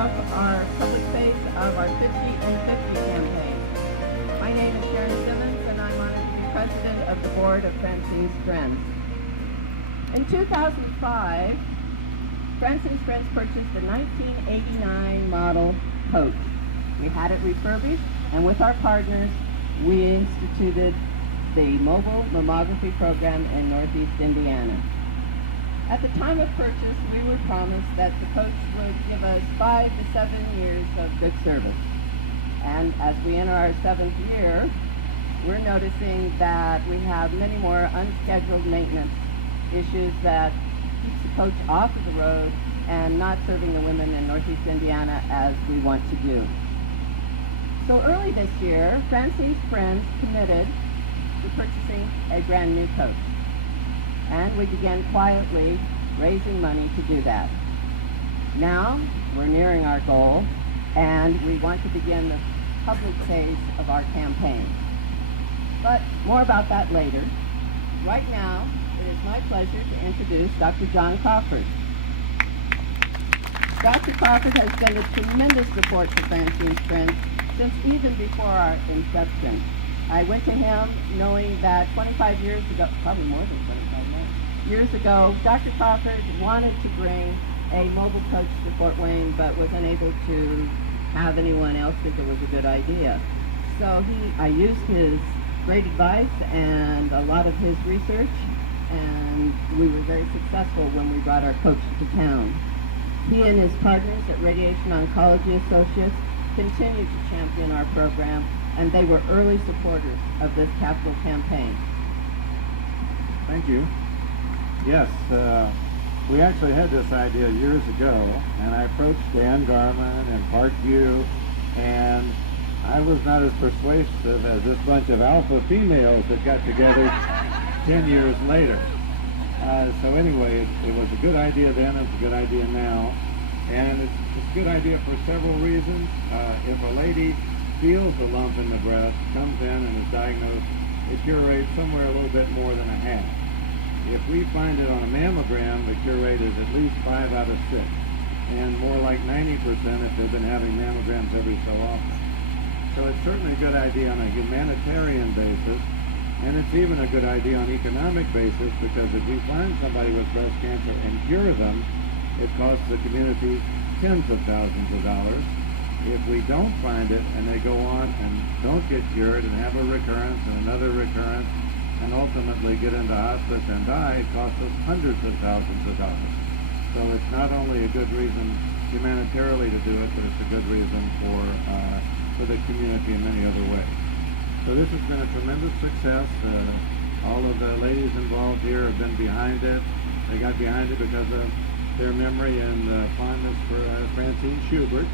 up our public face of our 50 and 50 campaign. My name is Sharon Simmons, and I'm honored to be president of the board of Francine's Friends. In 2005, Francine's Friends purchased a 1989 model coach. We had it refurbished, and with our partners, we instituted the mobile mammography program in Northeast Indiana. At the time of purchase, we were promised that the coach would give us 5 to 7 years of good service. And as we enter our 7th year, we're noticing that we have many more unscheduled maintenance issues that keeps the coach off of the road and not serving the women in Northeast Indiana as we want to do. So early this year, Francine's Friends committed to purchasing a brand new coach. And we began quietly raising money to do that. Now, we're nearing our goal, and we want to begin the public phase of our campaign. But more about that later. Right now, it is my pleasure to introduce Dr. John Crawford. Dr. Crawford has been a tremendous support to Francine's Friends since even before our inception. I went to him knowing that 25 years ago, probably more than 25 years ago, Dr. Crawford wanted to bring a mobile coach to Fort Wayne, but was unable to have anyone else think it was a good idea. So I used his great advice and a lot of his research, and we were very successful when we brought our coach to town. He and his partners at Radiation Oncology Associates continue to champion our program, and they were early supporters of this capital campaign. Thank you. Yes, we actually had this idea years ago, and I approached Dan Garman and Parkview, and I was not as persuasive as this bunch of alpha females that got together 10 years later. So anyway, it was a good idea then, it's a good idea now, and it's a good idea for several reasons. If a lady feels a lump in the breast, comes in and is diagnosed, the cure rate somewhere a little bit more than a half. If we find it on a mammogram, the cure rate is at least 5 out of 6, and more like 90% if they've been having mammograms every so often. So it's certainly a good idea on a humanitarian basis, and it's even a good idea on an economic basis, because if we find somebody with breast cancer and cure them, it costs the community tens of thousands of dollars. If we don't find it and they go on and don't get cured and have a recurrence and another recurrence and ultimately get into hospice and die, it costs us hundreds of thousands of dollars. So it's not only a good reason humanitarily to do it, but it's a good reason for the community in many other ways. So this has been a tremendous success. All of the ladies involved here have been behind it. They got behind it because of their memory and fondness for Francine Schubert.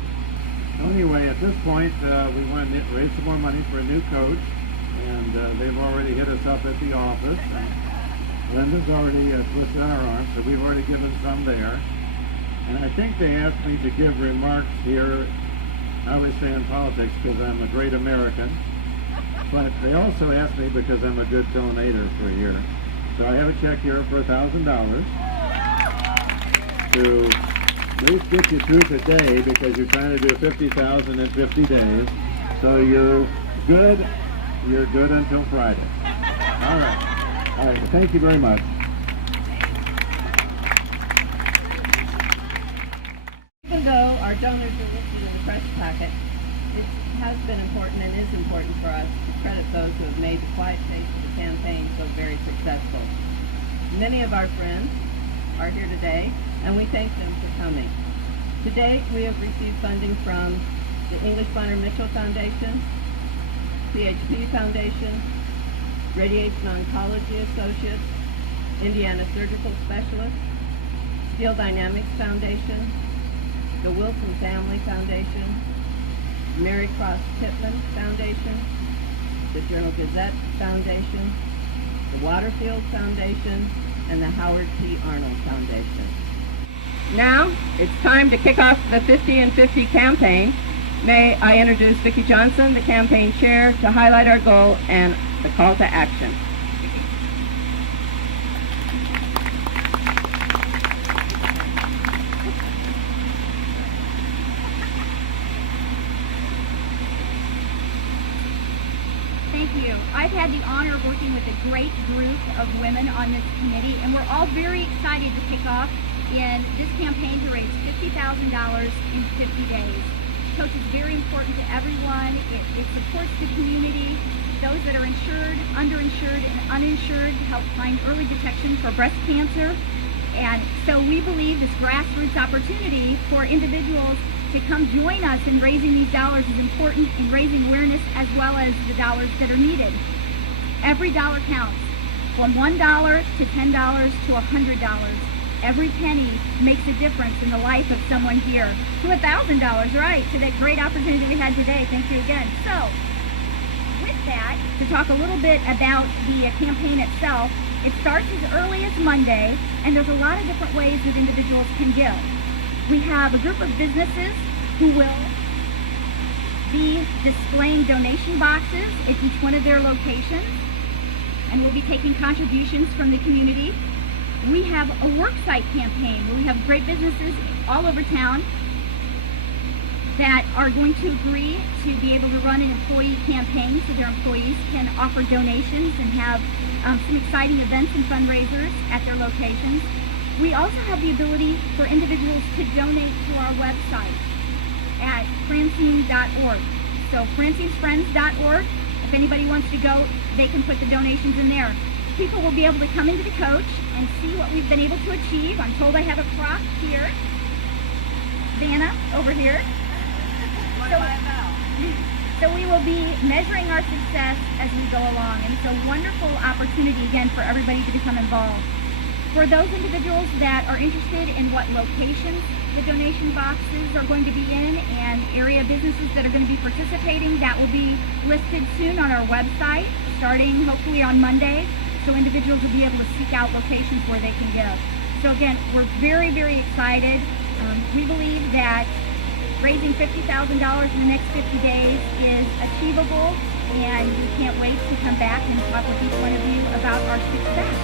Anyway, at this point, we want to raise some more money for a new coach, and they've already hit us up at the office. And Linda's already twisted our arm, so we've already given some there. And I think they asked me to give remarks here. I always say in politics because I'm a great American, but they also asked me because I'm a good donator for a year. So I have a check here for $1,000 to at least get you through today, because you're trying to do 50,000 in 50 days. So you're good until Friday. All right, thank you very much. Even though our donors are listed in the press packet, it has been important and is important for us to credit those who have made the quiet phase of the campaign so very successful. Many of our friends are here today, and we thank them for coming. To date, we have received funding from the English Bonner Mitchell Foundation, PHP Foundation, Radiation Oncology Associates, Indiana Surgical Specialists, Steel Dynamics Foundation, the Wilson Family Foundation, Mary Cross Pittman Foundation, the Journal Gazette Foundation, the Waterfield Foundation, and the Howard T. Arnold Foundation. Now, it's time to kick off the 50 and 50 campaign. May I introduce Vicki Johnson, the campaign chair, to highlight our goal and the call to action. I've had the honor of working with a great group of women on this committee, and we're all very excited to kick off in this campaign to raise $50,000 in 50 days. Coach is very important to everyone. It supports the community, those that are insured, underinsured, and uninsured, to help find early detection for breast cancer. And so we believe this grassroots opportunity for individuals to come join us in raising these dollars is important in raising awareness as well as the dollars that are needed. Every dollar counts, from $1 to $10 to $100. Every penny makes a difference in the life of someone here. To $1,000, right, to that great opportunity we had today. Thank you again. So, with that, to talk a little bit about the campaign itself, it starts as early as Monday, and there's a lot of different ways that individuals can give. We have a group of businesses who will be displaying donation boxes at each one of their locations, and we'll be taking contributions from the community. We have a worksite campaign where we have great businesses all over town that are going to agree to be able to run an employee campaign so their employees can offer donations and have some exciting events and fundraisers at their locations. We also have the ability for individuals to donate to our website at francine.org. So francinesfriends.org. If anybody wants to go, they can put the donations in there. People will be able to come into the coach and see what we've been able to achieve. I'm told I have a prop here. Vanna, over here. So we will be measuring our success as we go along, and it's a wonderful opportunity again for everybody to become involved. For those individuals that are interested in what locations the donation boxes are going to be in and area businesses that are going to be participating, that will be listed soon on our website, starting hopefully on Monday, so individuals will be able to seek out locations where they can give. So again, we're very, very excited. We believe that raising $50,000 in the next 50 days is achievable, and we can't wait to come back and talk with each one of you about our success.